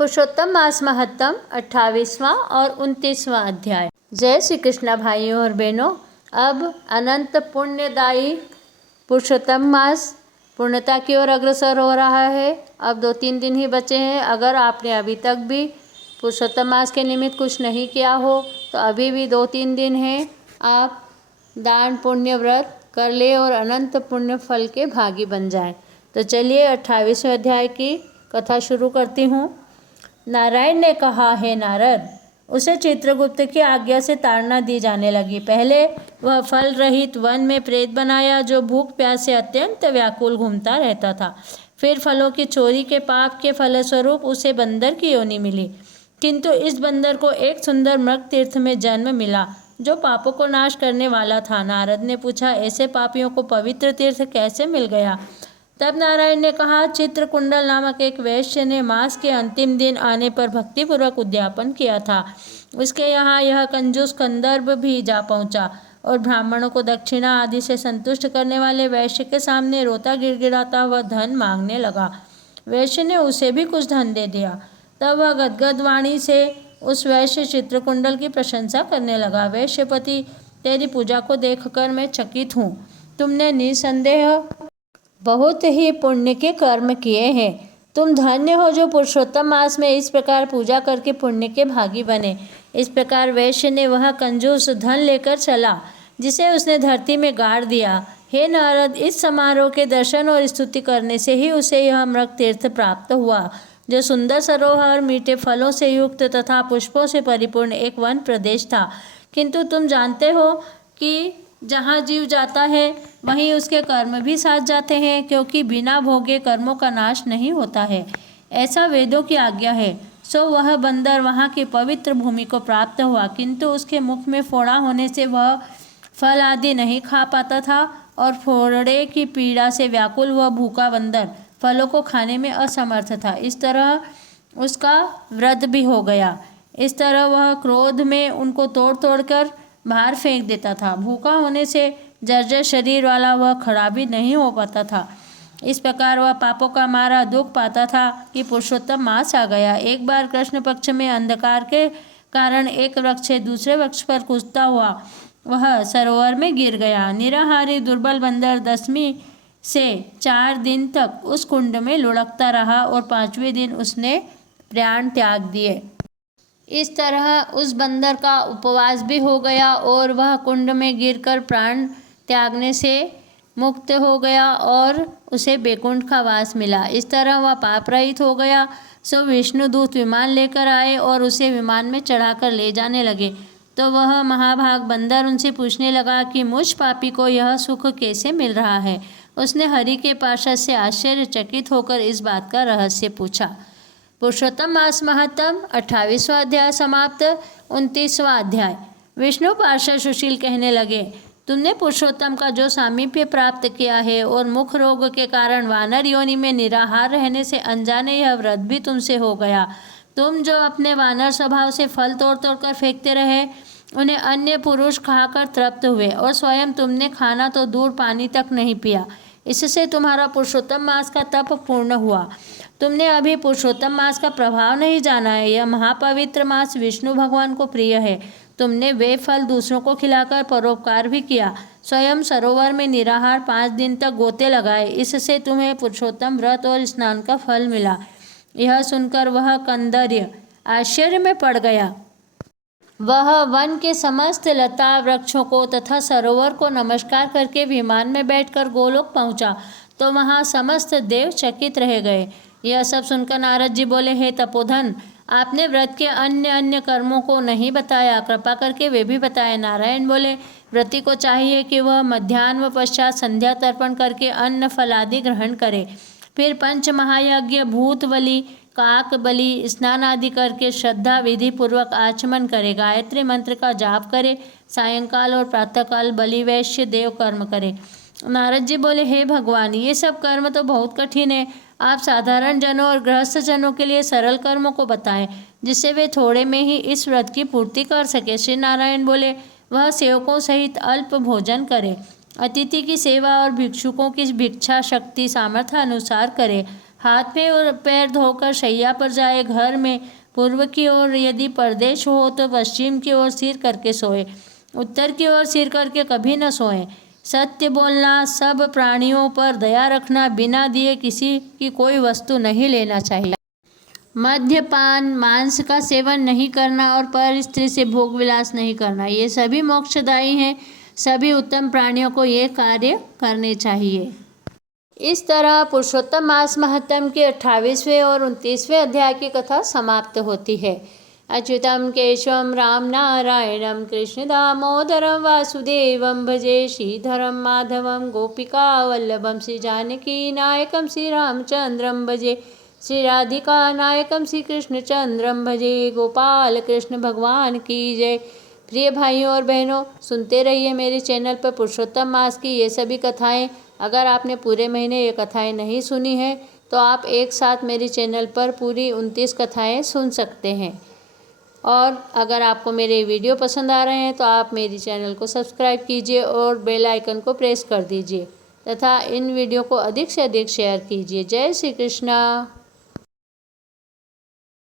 पुरुषोत्तम मास महत्तम 28वां और 29वां अध्याय। जय श्री कृष्णा भाइयों और बहनों। अब अनंत पुण्यदायी पुरुषोत्तम मास पूर्णता की ओर अग्रसर हो रहा है। अब 2-3 दिन ही बचे हैं। अगर आपने अभी तक भी पुरुषोत्तम मास के निमित्त कुछ नहीं किया हो तो अभी भी 2-3 दिन हैं। आप दान पुण्य व्रत कर ले और अनंत पुण्य फल के भागी बन जाएं। तो चलिए 28वें अध्याय की कथा शुरू करती हूँ। नारायण ने कहा, हे नारद, उसे चित्रगुप्त की आज्ञा से ताड़ना दी जाने लगी। पहले वह फल रहित वन में प्रेत बनाया जो भूख प्यास से अत्यंत व्याकुल घूमता रहता था। फिर फलों की चोरी के पाप के फलस्वरूप उसे बंदर की योनि मिली, किंतु इस बंदर को एक सुंदर मृग तीर्थ में जन्म मिला जो पापों को नाश करने वाला था। नारद ने पूछा, ऐसे पापियों को पवित्र तीर्थ कैसे मिल गया? तब नारायण ने कहा, चित्रकुंडल नामक एक वैश्य ने मास के अंतिम दिन आने पर भक्तिपूर्वक उद्यापन किया था। उसके यहाँ यह कंजूस कंदर्प भी जा पहुँचा और ब्राह्मणों को दक्षिणा आदि से संतुष्ट करने वाले वैश्य के सामने रोता गिड़गिड़ाता हुआ धन मांगने लगा। वैश्य ने उसे भी कुछ धन दे दिया। तब वह गदगद वाणी से उस वैश्य चित्रकुंडल की प्रशंसा करने लगा। वैश्यपति, तेरी पूजा को देखकर मैं चकित हूँ। तुमने निसंदेह बहुत ही पुण्य के कर्म किए हैं। तुम धन्य हो जो पुरुषोत्तम मास में इस प्रकार पूजा करके पुण्य के भागी बने। इस प्रकार वैश्य ने वह कंजूस धन लेकर चला जिसे उसने धरती में गाड़ दिया। हे नारद, इस समारोह के दर्शन और स्तुति करने से ही उसे यह मृग तीर्थ प्राप्त हुआ जो सुंदर सरोवर, मीठे फलों से युक्त तथा पुष्पों से परिपूर्ण एक वन प्रदेश था। किंतु तुम जानते हो कि जहाँ जीव जाता है वहीं उसके कर्म भी साथ जाते हैं, क्योंकि बिना भोगे कर्मों का नाश नहीं होता है, ऐसा वेदों की आज्ञा है। सो वह बंदर वहाँ की पवित्र भूमि को प्राप्त हुआ, किंतु उसके मुख में फोड़ा होने से वह फल आदि नहीं खा पाता था और फोड़े की पीड़ा से व्याकुल वह भूखा बंदर फलों को खाने में असमर्थ था। इस तरह उसका व्रत भी हो गया। इस तरह वह क्रोध में उनको तोड़ तोड़ कर बाहर फेंक देता था। भूखा होने से जर्जर शरीर वाला वह खड़ा भी नहीं हो पाता था। इस प्रकार वह पापों का मारा दुख पाता था कि पुरुषोत्तम मास आ गया। एक बार कृष्ण पक्ष में अंधकार के कारण एक वृक्ष से दूसरे वृक्ष पर कूदता हुआ वह सरोवर में गिर गया। निराहारी दुर्बल बंदर 10वीं से 4 दिन तक उस कुंड में लुढ़कता रहा और 5वें दिन उसने प्राण त्याग दिए। इस तरह उस बंदर का उपवास भी हो गया और वह कुंड में गिरकर प्राण त्यागने से मुक्त हो गया और उसे बैकुंठ का वास मिला। इस तरह वह पाप रहित हो गया। सो विष्णुदूत विमान लेकर आए और उसे विमान में चढ़ाकर ले जाने लगे। तो वह महाभाग बंदर उनसे पूछने लगा कि मुझ पापी को यह सुख कैसे मिल रहा है। उसने हरि के पार्षद से आश्चर्यचकित होकर इस बात का रहस्य पूछा। पुरुषोत्तम मास महत्तम 28वां अध्याय समाप्त। 29वां अध्याय। विष्णु पार्षद सुशील कहने लगे, तुमने पुरुषोत्तम का जो सामीप्य प्राप्त किया है और मुख रोग के कारण वानर योनि में निराहार रहने से अनजाने यह व्रत भी तुमसे हो गया। तुम जो अपने वानर स्वभाव से फल तोड़ तोड़ कर फेंकते रहे, उन्हें अन्य पुरुष खाकर तृप्त हुए और स्वयं तुमने खाना तो दूर पानी तक नहीं पिया। इससे तुम्हारा पुरुषोत्तम मास का तप पूर्ण हुआ। तुमने अभी पुरुषोत्तम मास का प्रभाव नहीं जाना है। यह महापवित्र मास विष्णु भगवान को प्रिय है। तुमने वे फल दूसरों को खिलाकर परोपकार भी किया। स्वयं सरोवर में निराहार 5 दिन तक गोते लगाए। इससे तुम्हें पुरुषोत्तम व्रत और स्नान का फल मिला। यह सुनकर वह कंदर्य आश्चर्य में पड़ गया। वह वन के समस्त लता वृक्षों को तथा सरोवर को नमस्कार करके विमान में बैठकर गोलोक पहुंचा तो वहां समस्त देव चकित रह गए। यह सब सुनकर नारद जी बोले, हे तपोधन, आपने व्रत के अन्य अन्य कर्मों को नहीं बताया, कृपा करके वे भी बताए। नारायण बोले, व्रती को चाहिए कि वह मध्याह्न पश्चात संध्या तर्पण करके अन्न फल आदि ग्रहण करे, फिर 5 महायज्ञ, भूत बलि, काक बलि, स्नान आदि करके श्रद्धा विधि पूर्वक आचमन करे, गायत्री मंत्र का जाप करे, सायंकाल और प्रातःकाल बलि वैश्य देव कर्म करे। नारद जी बोले, हे भगवान, ये सब कर्म तो बहुत कठिन है। आप साधारण जनों और गृहस्थ जनों के लिए सरल कर्मों को बताएं जिससे वे थोड़े में ही इस व्रत की पूर्ति कर सके। श्री नारायण बोले, वह सेवकों सहित अल्प भोजन करे, अतिथि की सेवा और भिक्षुकों की भिक्षा शक्ति सामर्थ्य अनुसार करे, हाथ में और पैर धोकर शैया पर जाए। घर में पूर्व की ओर यदि परदेश हो तो पश्चिम की ओर सिर करके सोए। उत्तर की ओर सिर करके कभी न सोए। सत्य बोलना, सब प्राणियों पर दया रखना, बिना दिए किसी की कोई वस्तु नहीं लेना चाहिए। मद्यपान, मांस का सेवन नहीं करना और पर स्त्री से भोग विलास नहीं करना, ये सभी मोक्षदायी हैं। सभी उत्तम प्राणियों को ये कार्य करने चाहिए। इस तरह पुरुषोत्तम मास महत्म के 28वें और 29वें अध्याय की कथा समाप्त होती है। अच्युतम केशवम राम नारायणम कृष्ण दामोदरम वासुदेवम भजे श्रीधरम माधवम गोपिका वल्लभम श्री जानकी नायकम श्री रामचंद्रम भजे श्री राधिका नायकम श्री कृष्णचंद्रम भजे। गोपाल कृष्ण भगवान की जय। प्रिय भाइयों और बहनों, सुनते रहिए मेरे चैनल पर पुरुषोत्तम मास की ये सभी कथाएं। अगर आपने पूरे महीने ये कथाएं नहीं सुनी हैं तो आप एक साथ मेरे चैनल पर पूरी 29 कथाएं सुन सकते हैं। और अगर आपको मेरे वीडियो पसंद आ रहे हैं तो आप मेरी चैनल को सब्सक्राइब कीजिए और बेल आइकन को प्रेस कर दीजिए तथा इन वीडियो को अधिक से अधिक शेयर कीजिए। जय श्री कृष्णा।